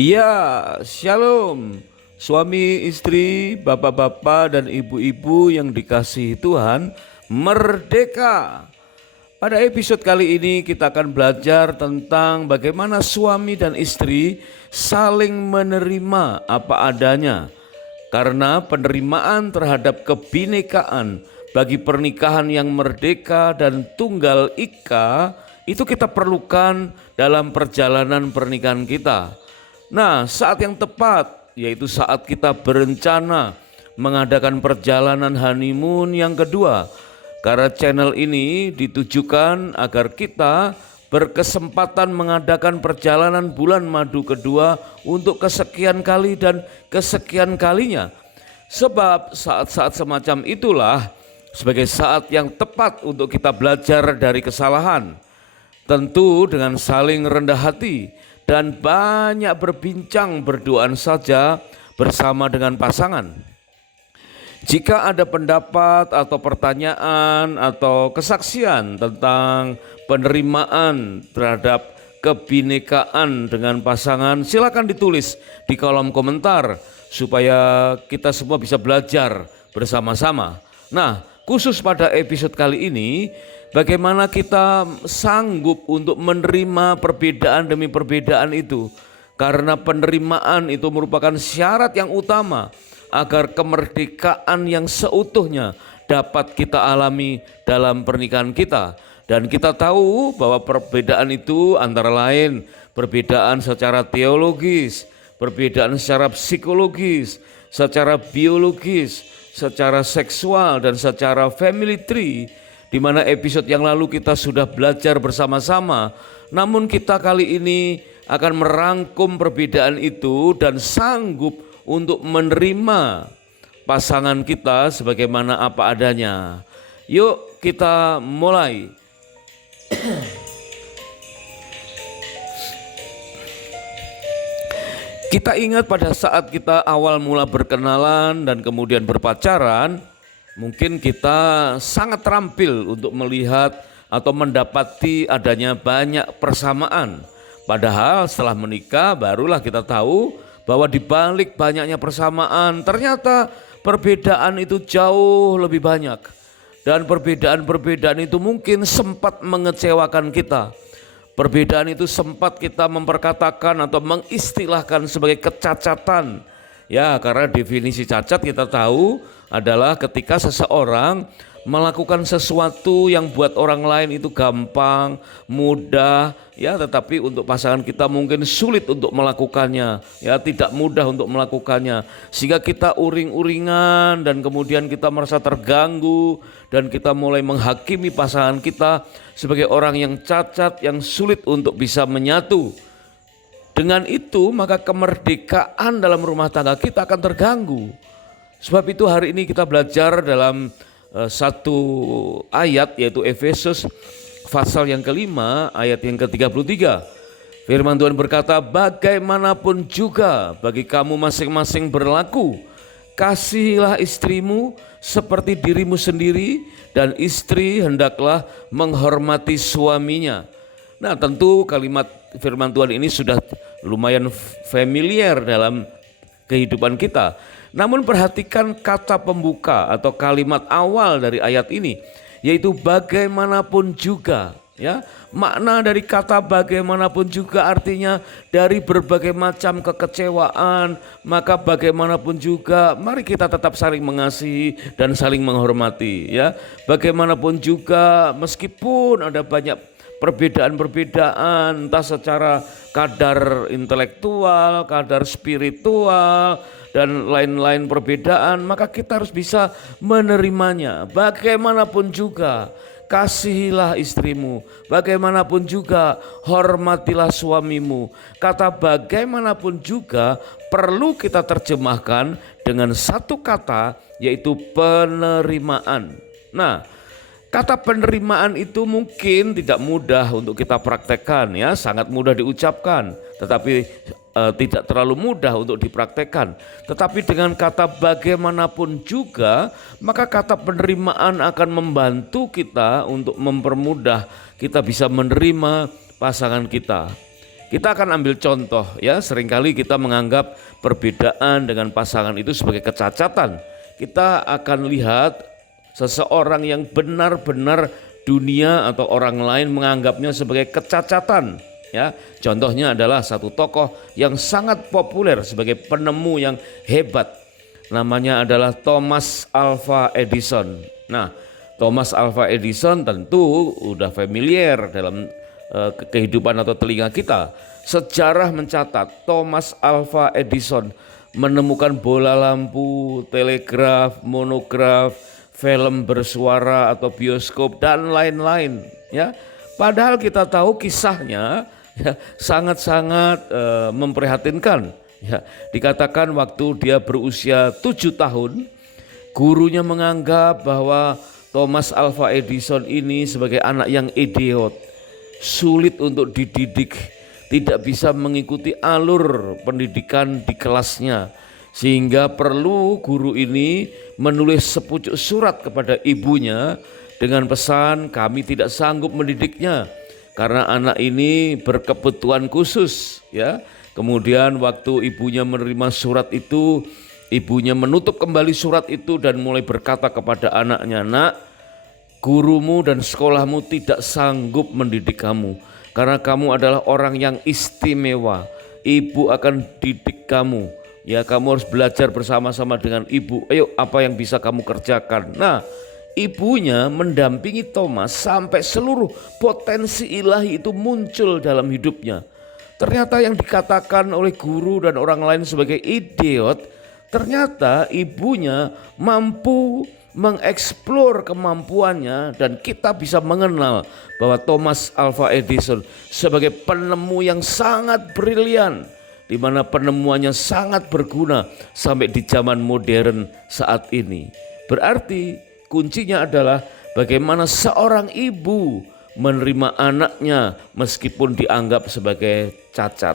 Ya, shalom. Suami, istri, bapak-bapak, dan ibu-ibu yang dikasihi Tuhan, merdeka. Pada episode kali ini kita akan belajar tentang bagaimana suami dan istri saling menerima apa adanya. Karena penerimaan terhadap kebinekaan bagi pernikahan yang merdeka dan tunggal ika itu kita perlukan dalam perjalanan pernikahan kita. Nah, saat yang tepat yaitu saat kita berencana mengadakan perjalanan honeymoon yang kedua. Karena channel ini ditujukan agar kita berkesempatan mengadakan perjalanan bulan madu kedua untuk kesekian kali dan kesekian kalinya. Sebab saat-saat semacam itulah sebagai saat yang tepat untuk kita belajar dari kesalahan. Tentu dengan saling rendah hati dan banyak berbincang berduaan saja bersama dengan pasangan. Jika ada pendapat atau pertanyaan atau kesaksian tentang penerimaan terhadap kebinekaan dengan pasangan, silakan ditulis di kolom komentar supaya kita semua bisa belajar bersama-sama. Nah, khusus pada episode kali ini, bagaimana kita sanggup untuk menerima perbedaan demi perbedaan itu. Karena penerimaan itu merupakan syarat yang utama agar kemerdekaan yang seutuhnya dapat kita alami dalam pernikahan kita. Dan kita tahu bahwa perbedaan itu antara lain perbedaan secara teologis, perbedaan secara psikologis, secara biologis, secara seksual, dan secara family tree, di mana episode yang lalu kita sudah belajar bersama-sama. Namun kita kali ini akan merangkum perbedaan itu dan sanggup untuk menerima pasangan kita sebagaimana apa adanya. Yuk kita mulai. Kita ingat pada saat kita awal mula berkenalan dan kemudian berpacaran, mungkin kita sangat terampil untuk melihat atau mendapati adanya banyak persamaan. Padahal setelah menikah barulah kita tahu bahwa di balik banyaknya persamaan ternyata perbedaan itu jauh lebih banyak. Dan perbedaan-perbedaan itu mungkin sempat mengecewakan kita. Perbedaan itu sempat kita memperkatakan atau mengistilahkan sebagai kecacatan. Ya, karena definisi cacat kita tahu adalah ketika seseorang melakukan sesuatu yang buat orang lain itu gampang, mudah, ya, tetapi untuk pasangan kita mungkin sulit untuk melakukannya, ya, tidak mudah untuk melakukannya, sehingga kita uring-uringan dan kemudian kita merasa terganggu dan kita mulai menghakimi pasangan kita sebagai orang yang cacat, yang sulit untuk bisa menyatu. Dengan itu maka kemerdekaan dalam rumah tangga kita akan terganggu. Sebab itu hari ini kita belajar dalam satu ayat, yaitu Efesus pasal yang kelima ayat yang ke-33. Firman Tuhan berkata, bagaimanapun juga bagi kamu masing-masing berlaku, kasihilah istrimu seperti dirimu sendiri, dan istri hendaklah menghormati suaminya. Nah, tentu kalimat firman Tuhan ini sudah lumayan familiar dalam kehidupan kita. Namun perhatikan kata pembuka atau kalimat awal dari ayat ini, yaitu bagaimanapun juga. Ya, makna dari kata bagaimanapun juga artinya dari berbagai macam kekecewaan, maka bagaimanapun juga mari kita tetap saling mengasihi dan saling menghormati. Ya, bagaimanapun juga meskipun ada banyak perbedaan-perbedaan, entah secara kadar intelektual, kadar spiritual, dan lain-lain perbedaan, maka kita harus bisa menerimanya. Bagaimanapun juga kasihilah istrimu, bagaimanapun juga hormatilah suamimu. Kata bagaimanapun juga perlu kita terjemahkan dengan satu kata, yaitu penerimaan. Nah, kata penerimaan itu mungkin tidak mudah untuk kita praktekkan, ya, sangat mudah diucapkan, tetapi tidak terlalu mudah untuk dipraktekkan. Tetapi dengan kata bagaimanapun juga, maka kata penerimaan akan membantu kita untuk mempermudah kita bisa menerima pasangan kita. Kita akan ambil contoh ya, seringkali kita menganggap perbedaan dengan pasangan itu sebagai kecacatan. Kita akan lihat seseorang yang benar-benar dunia atau orang lain menganggapnya sebagai kecacatan. Ya, contohnya adalah satu tokoh yang sangat populer sebagai penemu yang hebat. Namanya adalah Thomas Alva Edison. Nah, Thomas Alva Edison tentu udah familiar dalam kehidupan atau telinga kita. Sejarah mencatat Thomas Alva Edison menemukan bola lampu, telegraf, monograf, film bersuara atau bioskop dan lain-lain ya. Padahal kita tahu kisahnya ya, sangat-sangat memprihatinkan ya. Dikatakan waktu dia berusia 7 tahun, gurunya menganggap bahwa Thomas Alva Edison ini sebagai anak yang idiot, sulit untuk dididik, tidak bisa mengikuti alur pendidikan di kelasnya, sehingga perlu guru ini menulis sepucuk surat kepada ibunya dengan pesan, kami tidak sanggup mendidiknya karena anak ini berkebutuhan khusus ya. Kemudian waktu ibunya menerima surat itu, ibunya menutup kembali surat itu dan mulai berkata kepada anaknya, nak, gurumu dan sekolahmu tidak sanggup mendidik kamu karena kamu adalah orang yang istimewa. Ibu akan didik kamu. Ya, kamu harus belajar bersama-sama dengan ibu. Ayo, apa yang bisa kamu kerjakan? Nah, ibunya mendampingi Thomas sampai seluruh potensi ilahi itu muncul dalam hidupnya. Ternyata yang dikatakan oleh guru dan orang lain sebagai idiot, ternyata ibunya mampu mengeksplor kemampuannya, dan kita bisa mengenal bahwa Thomas Alva Edison sebagai penemu yang sangat brilian, di mana penemuannya sangat berguna sampai di zaman modern saat ini. Berarti kuncinya adalah bagaimana seorang ibu menerima anaknya meskipun dianggap sebagai cacat.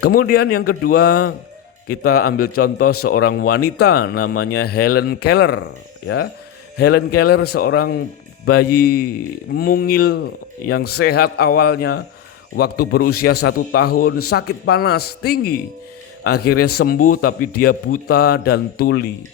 Kemudian yang kedua, kita ambil contoh seorang wanita namanya Helen Keller ya. Helen Keller seorang bayi mungil yang sehat awalnya. Waktu berusia 1 tahun sakit panas tinggi, akhirnya sembuh, tapi dia buta dan tuli.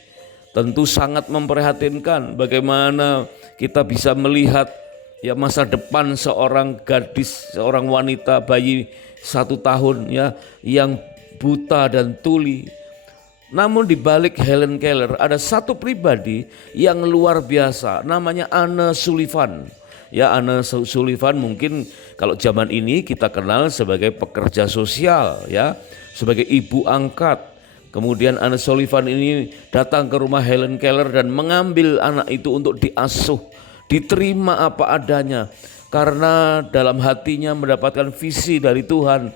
Tentu sangat memprihatinkan bagaimana kita bisa melihat ya masa depan seorang gadis, seorang wanita bayi 1 tahun ya yang buta dan tuli. Namun di balik Helen Keller ada satu pribadi yang luar biasa, namanya Anne Sullivan. Ya, Anne Sullivan mungkin kalau zaman ini kita kenal sebagai pekerja sosial ya, sebagai ibu angkat. Kemudian Anne Sullivan ini datang ke rumah Helen Keller dan mengambil anak itu untuk diasuh, diterima apa adanya, karena dalam hatinya mendapatkan visi dari Tuhan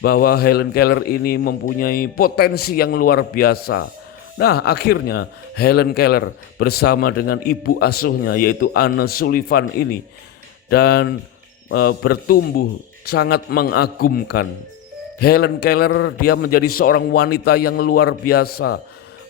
bahwa Helen Keller ini mempunyai potensi yang luar biasa. Nah, akhirnya Helen Keller bersama dengan ibu asuhnya yaitu Anne Sullivan ini dan bertumbuh sangat mengagumkan. Helen Keller dia menjadi seorang wanita yang luar biasa.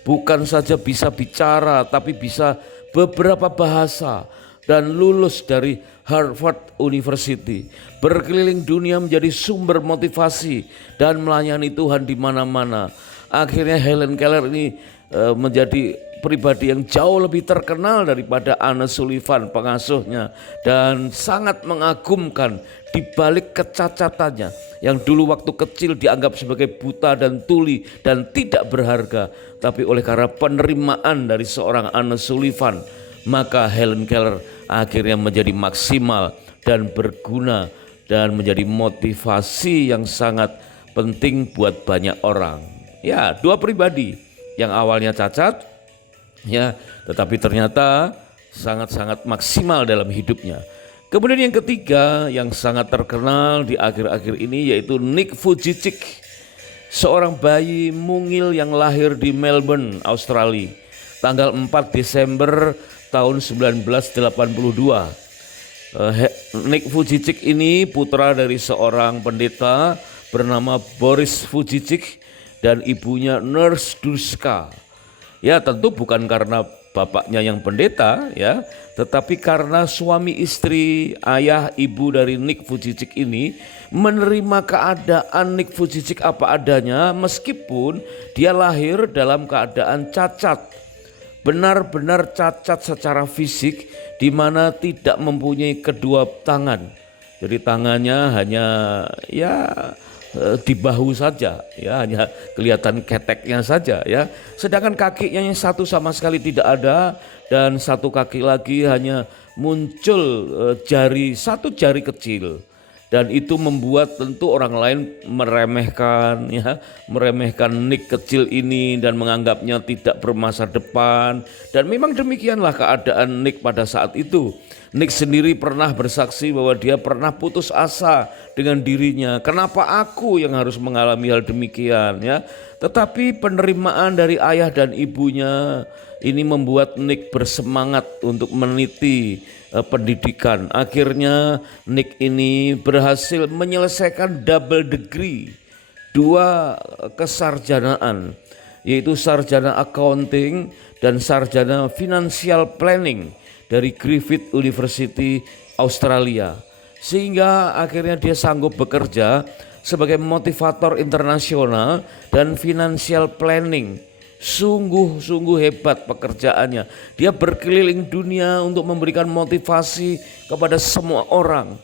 Bukan saja bisa bicara tapi bisa beberapa bahasa dan lulus dari Harvard University. Berkeliling dunia menjadi sumber motivasi dan melayani Tuhan di mana-mana. Akhirnya Helen Keller ini menjadi pribadi yang jauh lebih terkenal daripada Anne Sullivan pengasuhnya, dan sangat mengagumkan di balik kecacatannya yang dulu waktu kecil dianggap sebagai buta dan tuli dan tidak berharga, tapi oleh karena penerimaan dari seorang Anne Sullivan, maka Helen Keller akhirnya menjadi maksimal dan berguna dan menjadi motivasi yang sangat penting buat banyak orang. Ya, dua pribadi yang awalnya cacat ya, tetapi ternyata sangat-sangat maksimal dalam hidupnya. Kemudian yang ketiga yang sangat terkenal di akhir-akhir ini yaitu Nick Vujicic, seorang bayi mungil yang lahir di Melbourne, Australia, tanggal 4 Desember tahun 1982. Nick Vujicic ini putra dari seorang pendeta bernama Boris Vujicic dan ibunya Nurse Duska. Ya, tentu bukan karena bapaknya yang pendeta ya, tetapi karena suami istri, ayah ibu dari Nick Vujicic ini menerima keadaan Nick Vujicic apa adanya meskipun dia lahir dalam keadaan cacat. Benar-benar cacat secara fisik di mana tidak mempunyai kedua tangan. Jadi tangannya hanya ya di bahu saja ya, hanya kelihatan keteknya saja ya. Sedangkan kakinya yang satu sama sekali tidak ada dan satu kaki lagi hanya muncul satu jari kecil. Dan itu membuat tentu orang lain meremehkan Nick kecil ini dan menganggapnya tidak bermasa depan. Dan memang demikianlah keadaan Nick pada saat itu. Nick sendiri pernah bersaksi bahwa dia pernah putus asa dengan dirinya. Kenapa aku yang harus mengalami hal demikian ya? Tetapi penerimaan dari ayah dan ibunya ini membuat Nick bersemangat untuk meniti pendidikan. Akhirnya Nick ini berhasil menyelesaikan double degree, 2 kesarjanaan, yaitu sarjana accounting dan sarjana financial planning dari Griffith University Australia. Sehingga akhirnya dia sanggup bekerja sebagai motivator internasional dan financial planning. Sungguh-sungguh hebat pekerjaannya. Dia berkeliling dunia untuk memberikan motivasi kepada semua orang.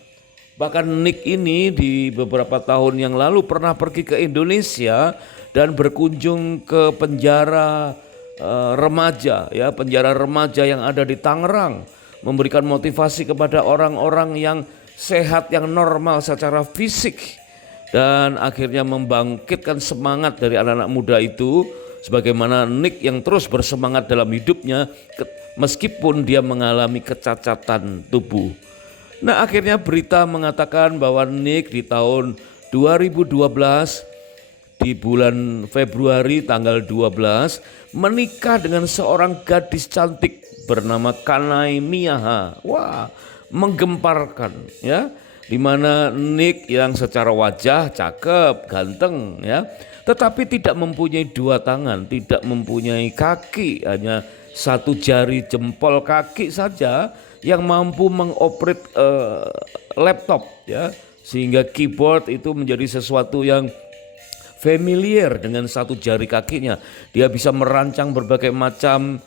Bahkan Nick ini di beberapa tahun yang lalu pernah pergi ke Indonesia dan berkunjung ke penjara remaja ya, penjara remaja yang ada di Tangerang, memberikan motivasi kepada orang-orang yang sehat, yang normal secara fisik, dan akhirnya membangkitkan semangat dari anak-anak muda itu. Sebagaimana Nick yang terus bersemangat dalam hidupnya meskipun dia mengalami kecacatan tubuh. Nah, akhirnya berita mengatakan bahwa Nick di tahun 2012 di bulan Februari tanggal 12 menikah dengan seorang gadis cantik bernama Kanai Miyaha. Wah, menggemparkan ya. Di mana Nick yang secara wajah cakep, ganteng ya, tetapi tidak mempunyai 2 tangan, tidak mempunyai kaki, hanya 1 jari jempol kaki saja yang mampu mengoperate laptop ya, sehingga keyboard itu menjadi sesuatu yang familiar dengan 1 jari kakinya. Dia bisa merancang berbagai macam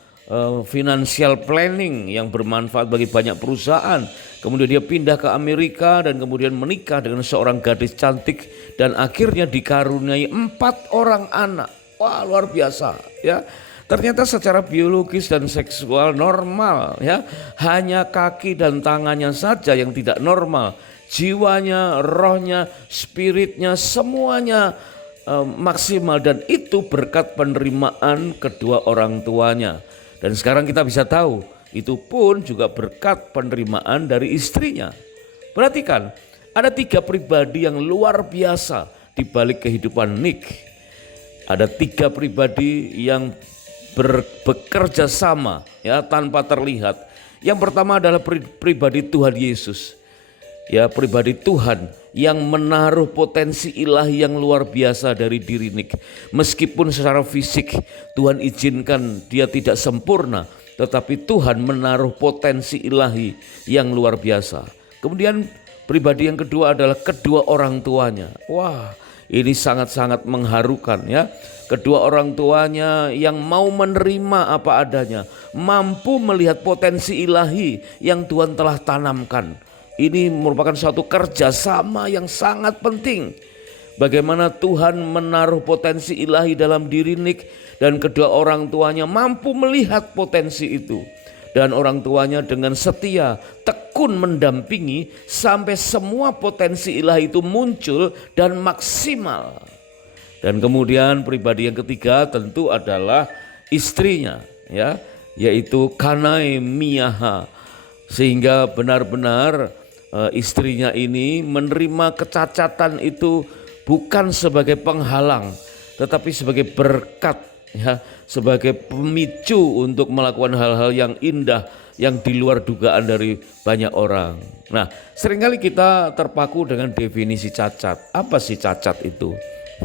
financial planning yang bermanfaat bagi banyak perusahaan. Kemudian dia pindah ke Amerika dan kemudian menikah dengan seorang gadis cantik dan akhirnya dikaruniai 4 orang anak. Wah, luar biasa ya. Ternyata secara biologis dan seksual normal ya. Hanya kaki dan tangannya saja yang tidak normal. Jiwanya, rohnya, spiritnya semuanya maksimal, dan itu berkat penerimaan kedua orang tuanya. Dan sekarang kita bisa tahu itu pun juga berkat penerimaan dari istrinya. Perhatikan, ada 3 pribadi yang luar biasa di balik kehidupan Nick. Ada 3 pribadi yang bekerja sama ya, tanpa terlihat. Yang pertama adalah pribadi Tuhan Yesus. Ya, pribadi Tuhan yang menaruh potensi ilahi yang luar biasa dari diri Nick. Meskipun secara fisik Tuhan izinkan dia tidak sempurna, tetapi Tuhan menaruh potensi ilahi yang luar biasa. Kemudian pribadi yang kedua adalah kedua orang tuanya. Wah, ini sangat-sangat mengharukan ya. Kedua orang tuanya yang mau menerima apa adanya, mampu melihat potensi ilahi yang Tuhan telah tanamkan. Ini merupakan suatu kerjasama yang sangat penting. Bagaimana Tuhan menaruh potensi ilahi dalam diri Nick dan kedua orang tuanya mampu melihat potensi itu. Dan orang tuanya dengan setia, tekun mendampingi sampai semua potensi ilahi itu muncul dan maksimal. Dan kemudian pribadi yang ketiga tentu adalah istrinya ya, yaitu Kanai Miyaha. Sehingga benar-benar istrinya ini menerima kecacatan itu bukan sebagai penghalang, tetapi sebagai berkat ya, sebagai pemicu untuk melakukan hal-hal yang indah yang di luar dugaan dari banyak orang. Nah, seringkali kita terpaku dengan definisi cacat. Apa sih cacat itu?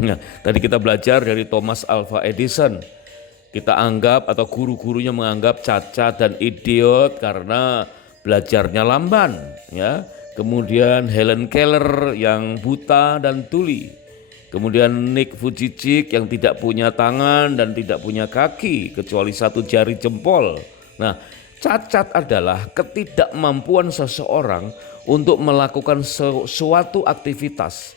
Nah, tadi kita belajar dari Thomas Alva Edison. Kita anggap atau guru-gurunya menganggap cacat dan idiot karena belajarnya lamban, ya. Kemudian Helen Keller yang buta dan tuli. Kemudian Nick Vujicic yang tidak punya tangan dan tidak punya kaki kecuali satu jari jempol. Nah, cacat adalah ketidakmampuan seseorang untuk melakukan suatu aktivitas,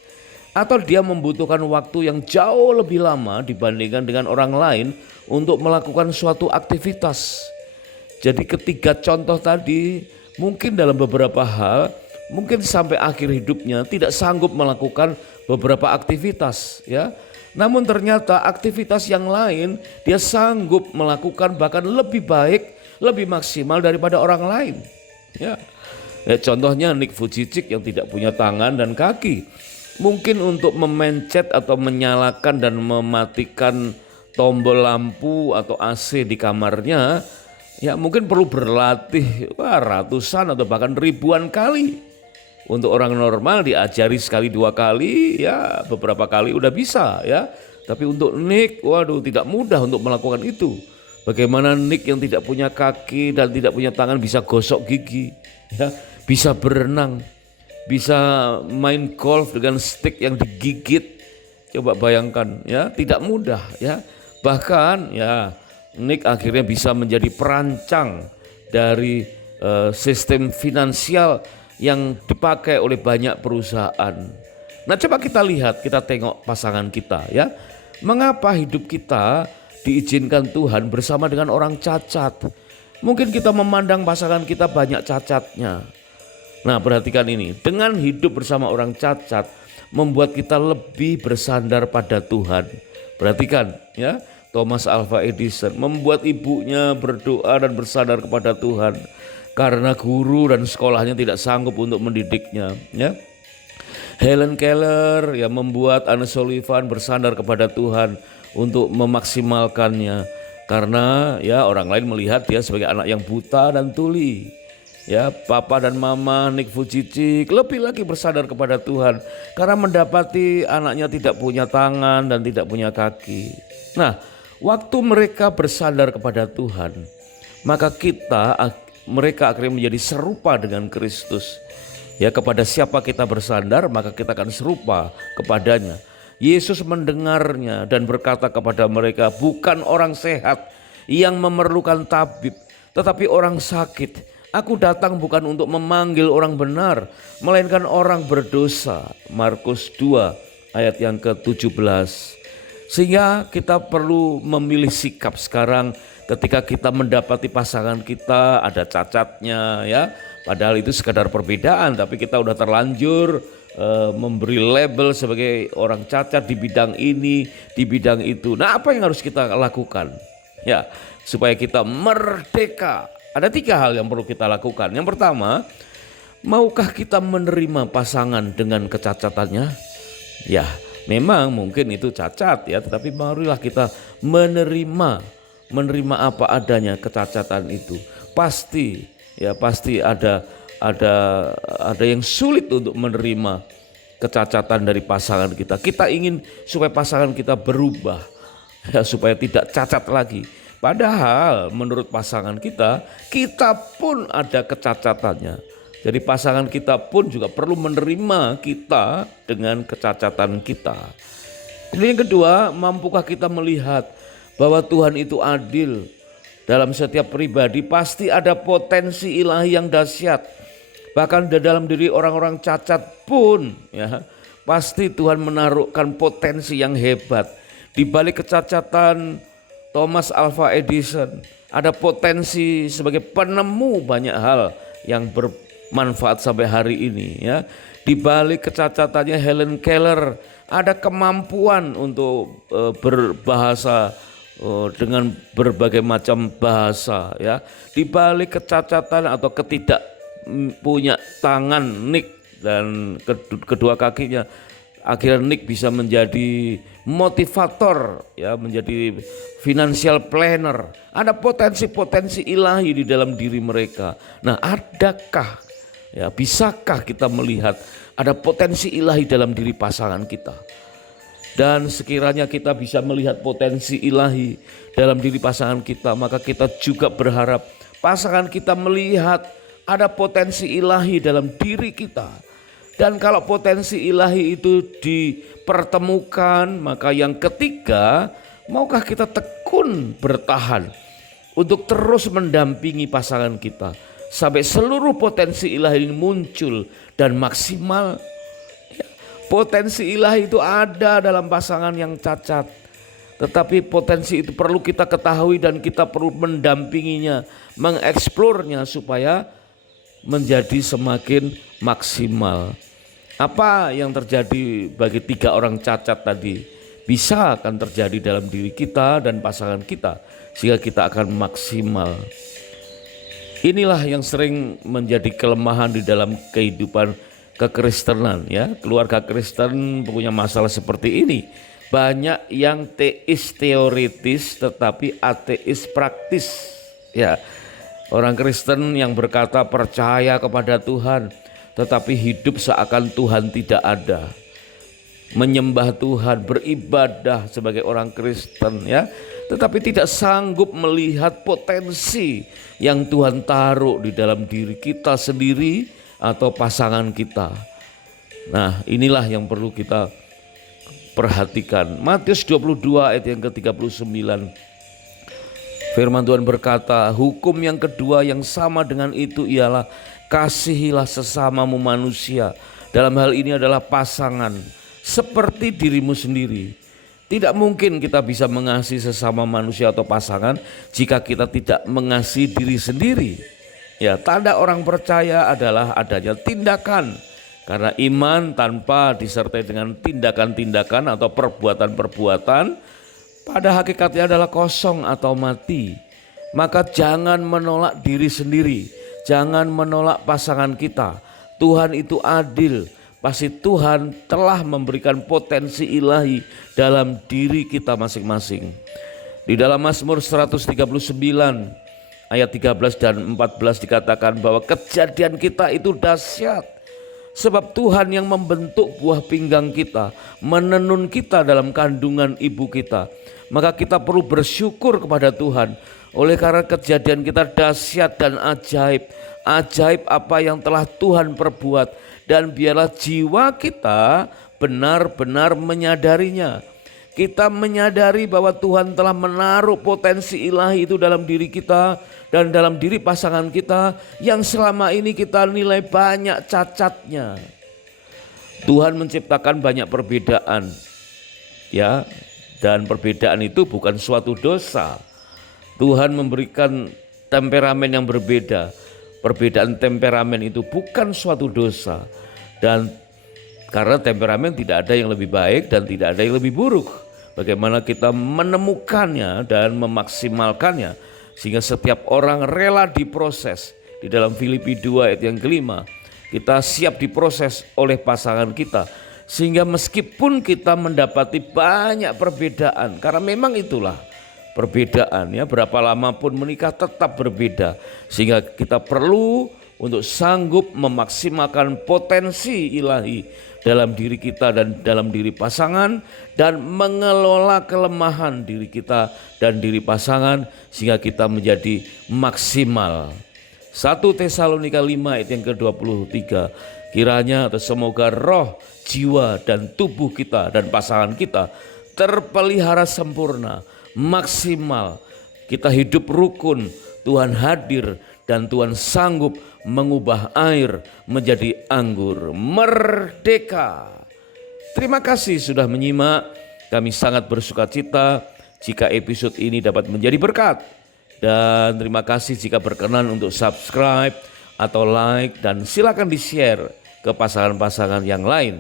atau dia membutuhkan waktu yang jauh lebih lama dibandingkan dengan orang lain untuk melakukan suatu aktivitas. Jadi ketiga contoh tadi mungkin dalam beberapa hal, mungkin sampai akhir hidupnya tidak sanggup melakukan beberapa aktivitas, ya. Namun ternyata aktivitas yang lain dia sanggup melakukan bahkan lebih baik, lebih maksimal daripada orang lain. Ya, contohnya Nick Vujicic yang tidak punya tangan dan kaki. Mungkin untuk memencet atau menyalakan dan mematikan tombol lampu atau AC di kamarnya, ya mungkin perlu berlatih ratusan atau bahkan ribuan kali. Untuk orang normal diajari sekali dua kali, ya beberapa kali udah bisa, ya. Tapi untuk Nick, waduh, tidak mudah untuk melakukan itu. Bagaimana Nick yang tidak punya kaki dan tidak punya tangan bisa gosok gigi, ya, bisa berenang, bisa main golf dengan stick yang digigit. Coba bayangkan, ya, tidak mudah, ya. Bahkan, ya, Nick akhirnya bisa menjadi perancang dari sistem finansial yang dipakai oleh banyak perusahaan. Nah, coba kita lihat, kita tengok pasangan kita, ya. Mengapa hidup kita diizinkan Tuhan bersama dengan orang cacat? Mungkin kita memandang pasangan kita banyak cacatnya. Nah, perhatikan ini, dengan hidup bersama orang cacat membuat kita lebih bersandar pada Tuhan. Perhatikan, ya, Thomas Alva Edison membuat ibunya berdoa dan bersandar kepada Tuhan karena guru dan sekolahnya tidak sanggup untuk mendidiknya, ya. Helen Keller yang membuat Anne Sullivan bersandar kepada Tuhan untuk memaksimalkannya karena, ya, orang lain melihat dia sebagai anak yang buta dan tuli. Ya, papa dan mama Nick Vujicic lebih lagi bersandar kepada Tuhan karena mendapati anaknya tidak punya tangan dan tidak punya kaki. Nah, waktu mereka bersandar kepada Tuhan, maka mereka akhirnya menjadi serupa dengan Kristus. Ya, kepada siapa kita bersandar, maka kita akan serupa kepadanya. Yesus mendengarnya dan berkata kepada mereka, bukan orang sehat yang memerlukan tabib, tetapi orang sakit. Aku datang bukan untuk memanggil orang benar, melainkan orang berdosa. Markus 2 ayat yang ke-17. Sehingga kita perlu memilih sikap sekarang ketika kita mendapati pasangan kita ada cacatnya, ya. Padahal itu sekadar perbedaan, tapi kita udah terlanjur memberi label sebagai orang cacat di bidang ini, di bidang itu. Nah, apa yang harus kita lakukan? Ya, supaya kita merdeka. Ada 3 hal yang perlu kita lakukan. Yang pertama, maukah kita menerima pasangan dengan kecacatannya? Ya, memang mungkin itu cacat, ya, tetapi marilah kita menerima apa adanya kecacatan itu. Pasti ada yang sulit untuk menerima kecacatan dari pasangan kita. Kita ingin supaya pasangan kita berubah, ya, supaya tidak cacat lagi. Padahal menurut pasangan kita pun ada kecacatannya. Jadi pasangan kita pun juga perlu menerima kita dengan kecacatan kita. Ini yang kedua, mampukah kita melihat bahwa Tuhan itu adil? Dalam setiap pribadi pasti ada potensi ilahi yang dahsyat. Bahkan di dalam diri orang-orang cacat pun, ya, pasti Tuhan menaruhkan potensi yang hebat. Di balik kecacatan Thomas Alva Edison ada potensi sebagai penemu banyak hal yang bermanfaat sampai hari ini, ya. Di balik kecacatannya Helen Keller ada kemampuan untuk berbahasa dengan berbagai macam bahasa, ya. Di balik kecacatan atau ketidak punya tangan Nick dan kedua kakinya, Akhirnya Nick bisa menjadi motivator, ya, menjadi financial planner. Ada potensi-potensi ilahi di dalam diri mereka. Nah, adakah, ya, bisakah kita melihat ada potensi ilahi dalam diri pasangan kita? Dan sekiranya kita bisa melihat potensi ilahi dalam diri pasangan kita, maka kita juga berharap pasangan kita melihat ada potensi ilahi dalam diri kita. Dan kalau potensi ilahi itu dipertemukan, maka yang ketiga, maukah kita tekun bertahan untuk terus mendampingi pasangan kita sampai seluruh potensi ilahi ini muncul dan maksimal. Potensi ilahi itu ada dalam pasangan yang cacat, tetapi potensi itu perlu kita ketahui dan kita perlu mendampinginya, mengeksplornya supaya menjadi semakin maksimal. Apa yang terjadi bagi 3 orang cacat tadi bisa akan terjadi dalam diri kita dan pasangan kita, sehingga kita akan maksimal. Inilah yang sering menjadi kelemahan di dalam kehidupan kekristenan, ya. Keluarga Kristen punya masalah seperti ini. Banyak yang teis teoritis tetapi ateis praktis, ya. Orang Kristen yang berkata percaya kepada Tuhan tetapi hidup seakan Tuhan tidak ada. Menyembah Tuhan, beribadah sebagai orang Kristen, ya, tetapi tidak sanggup melihat potensi yang Tuhan taruh di dalam diri kita sendiri atau pasangan kita. Nah, inilah yang perlu kita perhatikan. Matius 22 ayat yang ke-39. Firman Tuhan berkata, hukum yang kedua yang sama dengan itu ialah kasihilah sesamamu manusia. Dalam hal ini adalah pasangan seperti dirimu sendiri. Tidak mungkin kita bisa mengasihi sesama manusia atau pasangan jika kita tidak mengasihi diri sendiri. Ya, tanda orang percaya adalah adanya tindakan. Karena iman tanpa disertai dengan tindakan-tindakan atau perbuatan-perbuatan pada hakikatnya adalah kosong atau mati. Maka jangan menolak diri sendiri, jangan menolak pasangan kita. Tuhan itu adil, pasti Tuhan telah memberikan potensi ilahi dalam diri kita masing-masing. Di dalam Mazmur 139 ayat 13 dan 14 dikatakan bahwa kejadian kita itu dahsyat. Sebab Tuhan yang membentuk buah pinggang kita, menenun kita dalam kandungan ibu kita. Maka kita perlu bersyukur kepada Tuhan. Oleh karena kejadian kita dahsyat dan ajaib. Ajaib apa yang telah Tuhan perbuat. Dan biarlah jiwa kita benar-benar menyadarinya. Kita menyadari bahwa Tuhan telah menaruh potensi ilahi itu dalam diri kita dan dalam diri pasangan kita yang selama ini kita nilai banyak cacatnya. Tuhan menciptakan banyak perbedaan, ya, dan perbedaan itu bukan suatu dosa. Tuhan memberikan temperamen yang berbeda. Perbedaan temperamen itu bukan suatu dosa, dan karena temperamen tidak ada yang lebih baik dan tidak ada yang lebih buruk. Bagaimana kita menemukannya dan memaksimalkannya sehingga setiap orang rela diproses. Di dalam Filipi 2 ayat yang kelima, kita siap diproses oleh pasangan kita sehingga meskipun kita mendapati banyak perbedaan, karena memang itulah perbedaan, ya, berapa lama pun menikah tetap berbeda, sehingga kita perlu untuk sanggup memaksimalkan potensi ilahi dalam diri kita dan dalam diri pasangan, dan mengelola kelemahan diri kita dan diri pasangan sehingga kita menjadi maksimal. 1 Tesalonika 5 ayat yang ke-23, kiranya atau semoga roh, jiwa dan tubuh kita dan pasangan kita terpelihara sempurna, maksimal. Kita hidup rukun, Tuhan hadir dan Tuhan sanggup mengubah air menjadi anggur. Merdeka. Terima kasih sudah menyimak. Kami sangat bersuka cita jika episode ini dapat menjadi berkat. Dan terima kasih jika berkenan untuk subscribe atau like, dan silakan di-share ke pasangan-pasangan yang lain.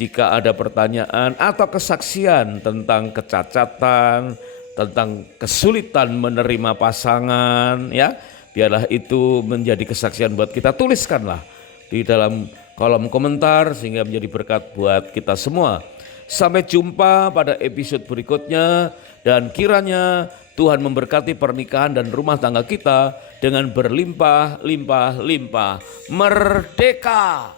Jika ada pertanyaan atau kesaksian tentang kecacatan, tentang kesulitan menerima pasangan, ya, biarlah itu menjadi kesaksian buat kita. Tuliskanlah di dalam kolom komentar sehingga menjadi berkat buat kita semua. Sampai jumpa pada episode berikutnya dan kiranya Tuhan memberkati pernikahan dan rumah tangga kita dengan berlimpah-limpah-limpah. Merdeka!